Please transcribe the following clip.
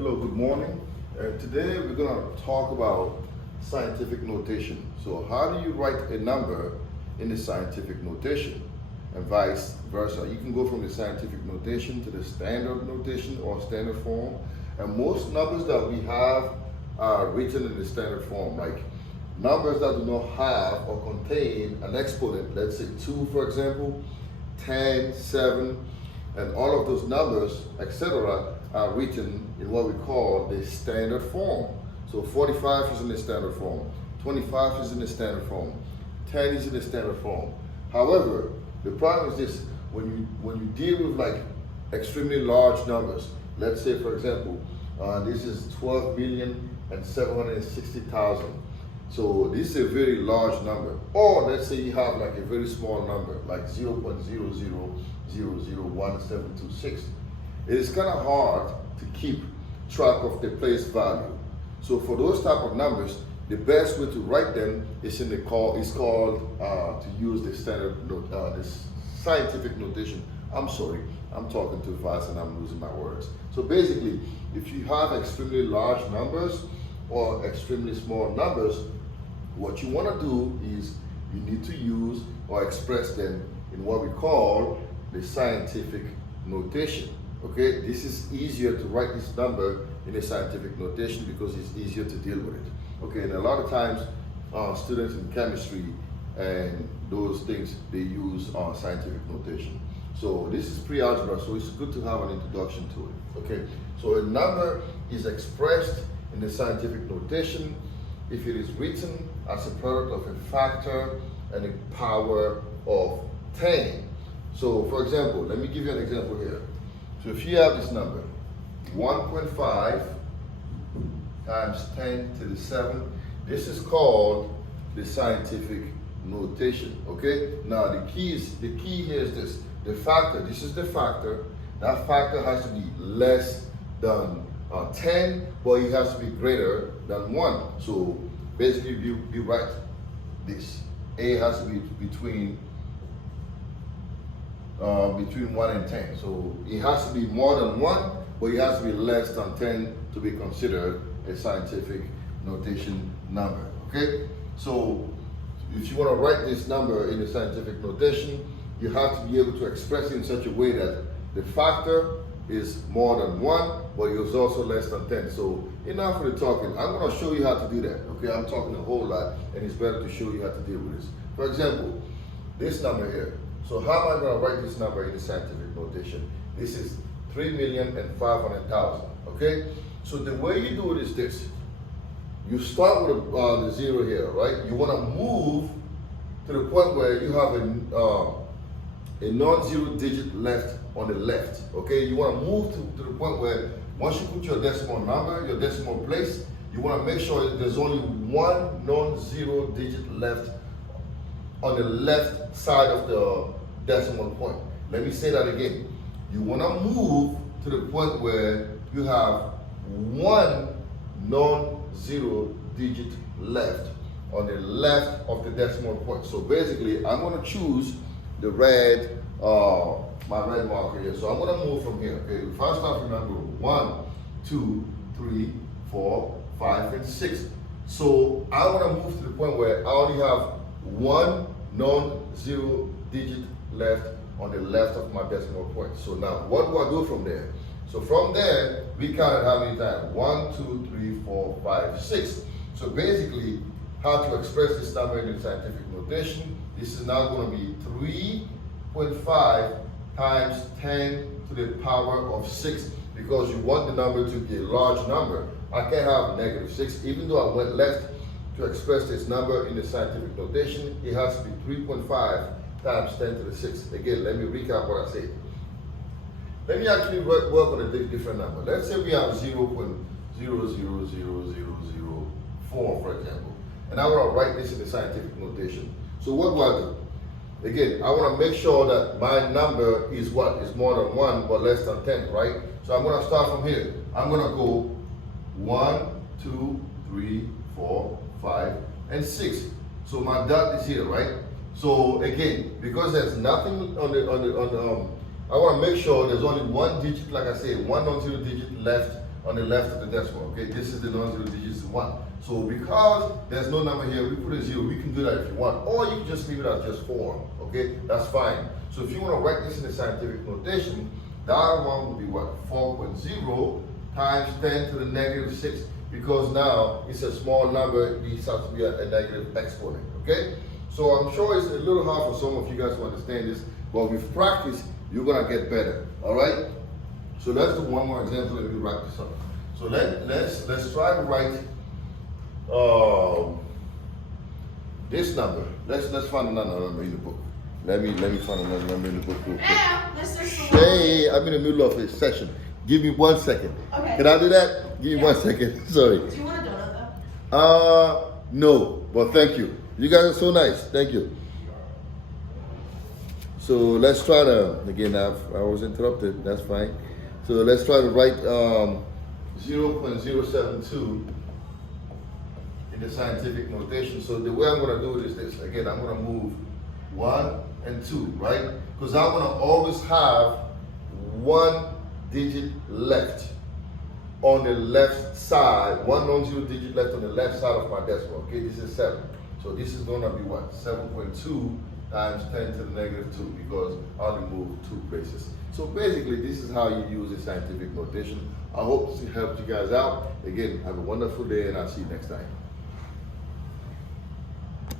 Hello, good morning. Today we're going to talk about scientific notation. So how do you write a number in the scientific notation and vice versa? You can go from the scientific notation to the standard notation or standard form. And most numbers that we have are written in the standard form, like numbers that do not have or contain an exponent, let's say 2 for example, 10, 7, and all of those numbers, etc., are written in what we call the standard form. So 45 is in the standard form, 25 is in the standard form, 10 is in the standard form. However, the problem is this: when you deal with like extremely large numbers, let's say for example, this is 12,760,000. So this is a very large number. Or let's say you have like a very small number, like 0.00001726. It is kind of hard to keep track of the place value. So for those type of numbers, the best way to write them is called to use the standard this scientific notation. I'm sorry, I'm talking too fast and I'm losing my words. So basically, if you have extremely large numbers or extremely small numbers, what you want to do is you need to use or express them in what we call the scientific notation. Okay, this is easier to write this number in a scientific notation because it's easier to deal with it. Okay, and a lot of times students in chemistry and those things, they use scientific notation. So this is pre-algebra, so it's good to have an introduction to it. Okay, so a number is expressed in the scientific notation if it is written as a product of a factor and a power of 10. So for example, let me give you an example here. So if you have this number, 1.5 times 10 to the 7, this is called the scientific notation, okay? Now the key here is this: the factor, this is the factor. That factor has to be less than 10, but it has to be greater than 1. So basically you write this. A has to be between 1 and 10. So it has to be more than 1, but it has to be less than 10 to be considered a scientific notation number, okay? So if you want to write this number in the scientific notation, you have to be able to express it in such a way that the factor is more than 1, but it is also less than 10. So enough for the talking. I'm going to show you how to do that, okay? I'm talking a whole lot, and it's better to show you how to deal with this. For example, this number here. So how am I going to write this number in the scientific notation? This is 3,500,000, okay? So the way you do it is this. You start with the 0 here, right? You want to move to the point where you have a non-zero digit left on the left, okay? You want to move to the point where once you put your decimal number, your decimal place, you want to make sure that there's only one non-zero digit left on the left side of the decimal point. Let me say that again. You want to move to the point where you have one non-zero digit left on the left of the decimal point. So basically, I'm going to choose the red, my red marker here. So I'm going to move from here. Okay, if I start from number 1, 2, 3, 4, 5, and 6. So I want to move to the point where I only have one non-zero digit left on the left of my decimal point. So now, what do I do from there? So from there, we counted how many times? 1, 2, 3, 4, 5, 6. So basically, how to express this number in the scientific notation, this is now going to be 3.5 times 10 to the power of 6, because you want the number to be a large number. I can't have -6, even though I went left to express this number in the scientific notation. It has to be 3.5 times 10 to the 6. Again, let me recap what I said. Let me actually work on a different number. Let's say we have 0.000004, for example. And I want to write this in the scientific notation. So what do I do? Again, I want to make sure that my number is what? Is more than 1, but less than 10, right? So I'm going to start from here. I'm going to go 1, 2, 3, 4, 5, and 6. So my dot is here, right? So again, because there's nothing on the, I want to make sure there's only one digit, like I said, one non-zero digit left on the left of the decimal, okay? This is the non-zero digits 1. So because there's no number here, we put a 0. We can do that if you want, or you can just leave it as just 4, okay? That's fine. So if you want to write this in the scientific notation, that one will be what? 4.0 times 10 to the negative 6, because now it's a small number, it needs to be a negative exponent, okay? So I'm sure it's a little hard for some of you guys to understand this, but with practice, you're gonna get better, all right? So let's do one more example and we wrap this up. So let's try to write this number. Let's find another number in the book. Let me find another number in the book real quick. Hey, I'm in the middle of a session. Give me 1 second. Okay. Can I do that? Give me 1 second. Sorry. Do you want a donut though? No, but thank you. You guys are so nice. Thank you. So let's try to, again, I was interrupted. That's fine. So let's try to write 0.072 in the scientific notation. So the way I'm going to do it is this. Again, I'm going to move 1 and 2, right? Because I want to always have 1 digit left on the left side, 1 non-zero digit left on the left side of my decimal. Okay, this is 7. So this is going to be what? 7.2 times 10 to the negative 2, because I only moved 2 places. So basically, this is how you use the scientific notation. I hope this helped you guys out. Again, have a wonderful day, and I'll see you next time.